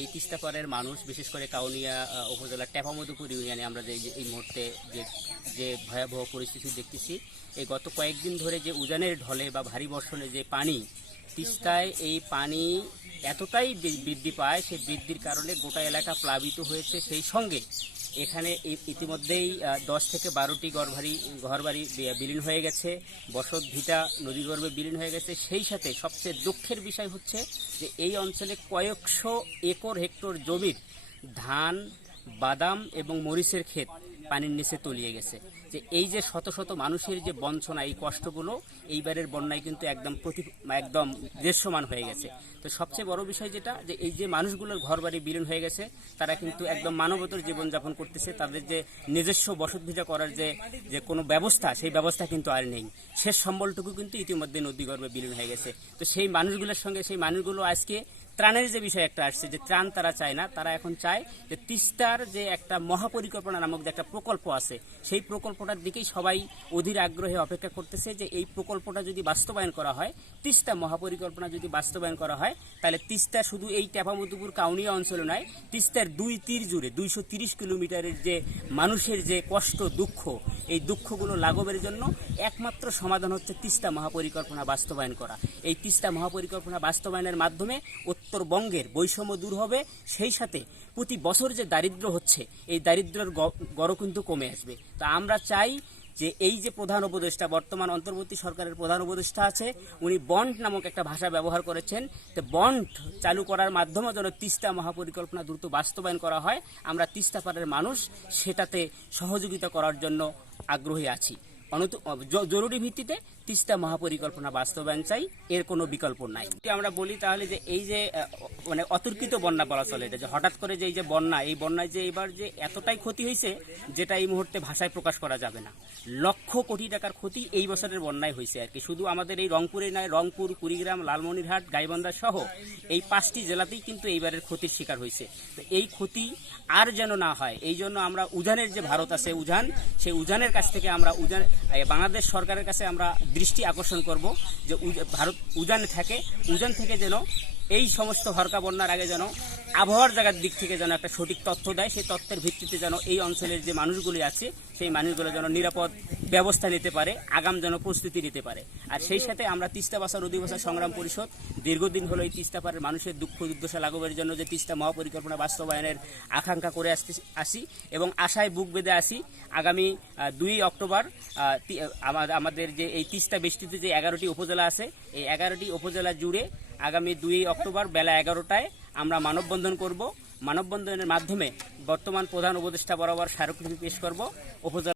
এই তিস্তাপাড়ের মানুষ বিশেষ করে কাউনিয়া উপজেলার টেপামধুপুর ইউনিয়নে আমরা যে এই মুহূর্তে যে যে ভয়াবহ পরিস্থিতি দেখতেছি, এই গত কয়েকদিন ধরে যে উজানের ঢলে বা ভারী বর্ষণে যে পানি তিস্তায়, এই পানি এতটাই বৃদ্ধি পায়, সেই বৃদ্ধির কারণে গোটা এলাকা প্লাবিত হয়েছে। সেই সঙ্গে এখানে ইতিমধ্যেই 10 থেকে 12টি ঘরবাড়ি বিলীন হয়ে গেছে, বসত ভিটা নদীগর্ভে বিলীন হয়ে গেছে। সেই সাথে সবচেয়ে দুঃখের বিষয় হচ্ছে যে এই অঞ্চলে কয়েকশো হেক্টর জমির ধান, বাদাম এবং মরিচের ক্ষেত পানির নিচে তলিয়ে গেছে। যে এই যে শত শত মানুষের যে বঞ্চনা, এই কষ্টগুলো এইবারের বন্যায় কিন্তু একদম দৃশ্যমান হয়ে গেছে। তো সবচেয়ে বড় বিষয় যেটা, যে এই যে মানুষগুলোর ঘরবাড়ি বিলীন হয়ে গেছে, তারা কিন্তু একদম মানবতর জীবনযাপন করতেছে। তাদের যে নিজস্ব বসতভিটা করার যে কোনো ব্যবস্থা, সেই ব্যবস্থা কিন্তু আর নেই। শেষ সম্বলটুকু কিন্তু ইতিমধ্যে নদীগর্ভে বিলীন হয়ে গেছে। তো সেই মানুষগুলোর সঙ্গে সেই মানুষগুলো আজকে ত্রাণের যে বিষয় একটা আসছে, যে ত্রাণ তারা চায় না, তারা এখন চায় যে তিস্তার যে একটা মহাপরিকল্পনা নামক যে একটা প্রকল্প আছে, সেই প্রকল্পটার দিকেই সবাই অধীর আগ্রহে অপেক্ষা করতেছে। যে এই প্রকল্পটা যদি বাস্তবায়ন করা হয়, তিস্তা মহাপরিকল্পনা যদি বাস্তবায়ন করা হয়, তাহলে তিস্তা শুধু এই টেপামধুপুর কাউনিয়া অঞ্চলে নয়, তিস্তার 2 তীর জুড়ে 230 কিলোমিটারের যে মানুষের যে কষ্ট, দুঃখ, এই দুঃখগুলো লাঘবের জন্য একমাত্র সমাধান হচ্ছে তিস্তা মহাপরিকল্পনা বাস্তবায়ন করা। এই তিস্তা মহাপরিকল্পনা বাস্তবায়নের মাধ্যমে উত্তরবঙ্গের বৈষম্য দূর হবে। সেই সাথে প্রতি বছর যে দারিদ্র হচ্ছে, এই দারিদ্র্যের গড়ও কিন্তু কমে আসবে। তো আমরা চাই যে এই যে প্রধান উপদেষ্টা, বর্তমান অন্তর্বর্তী সরকারের প্রধান উপদেষ্টা আছে, উনি বন্ড নামক একটা ভাষা ব্যবহার করেছেন। তো বন্ড চালু করার মাধ্যমে যেন তিস্তা মহাপরিকল্পনা দ্রুত বাস্তবায়ন করা হয়, আমরা তিস্তাপাড়ের মানুষ সেটাতে সহযোগিতা করার জন্য আগ্রহী আছি। জরুরি ভিত্তিতে তিস্তা মহাপরিকল্পনা বাস্তবায়ন চাই, এর কোনো বিকল্প নাই। আমরা বলি তাহলে যে এই যে মানে অতর্কিত বন্যা বলা চলে, এটা যে হঠাৎ করে যে এই যে বন্যা, এই বন্যায় যে এবার যে এতটাই ক্ষতি হয়েছে, যেটা এই মুহূর্তে ভাষায় প্রকাশ করা যাবে না। লক্ষ কোটি টাকার ক্ষতি এই বছরের বন্যায় হয়েছে আর কি। শুধু আমাদের এই রংপুরে নয়, রংপুর, কুড়িগ্রাম, লালমনিরহাট, গাইবান্ধা সহ এই 5টি জেলাতেই কিন্তু এইবারের ক্ষতির শিকার হয়েছে। তো এই ক্ষতি আর যেন না হয়, এই জন্য আমরা উজানের যে ভারত আছে উজান, সেই উজানের কাছ থেকে আমরা বাংলাদেশ সরকারের কাছে আমরা দৃষ্টি আকর্ষণ করব যে ভারত উজান থেকে যেন এই সমস্ত হরকা বন্যার আগে যেন আবহাওয়ার জায়গার দিক থেকে যেন একটা সঠিক তথ্য দেয়, সেই তথ্যের ভিত্তিতে যেন এই অঞ্চলের যে মানুষগুলি আছে, সেই মানুষগুলো যেন নিরাপদ ব্যবস্থা নিতে পারে, আগাম যেন প্রস্তুতি নিতে পারে। আর সেই সাথে আমরা তিস্তা বাঁচাও নদী বাঁচাও সংগ্রাম পরিষদ দীর্ঘদিন হলো এই তিস্তাপাড়ের মানুষের দুঃখ দুর্দশা লাঘবের জন্য যে তিস্তা মহাপরিকল্পনা বাস্তবায়নের আকাঙ্ক্ষা করে আসি এবং আশায় বুক বেঁধে আসি। আগামী 2 অক্টোবর আমাদের যে এই তিস্তা বেষ্টিত যে 11টি উপজেলা আছে, এই 11টি উপজেলা জুড়ে আগামী 2 অক্টোবর বেলা 11টায় আমরা মানববন্ধন করব। মানববন্ধনের মাধ্যমে বর্তমান প্রধান উপদেষ্টা বরাবর স্মারকলিপি পেশ করব। উপজেলা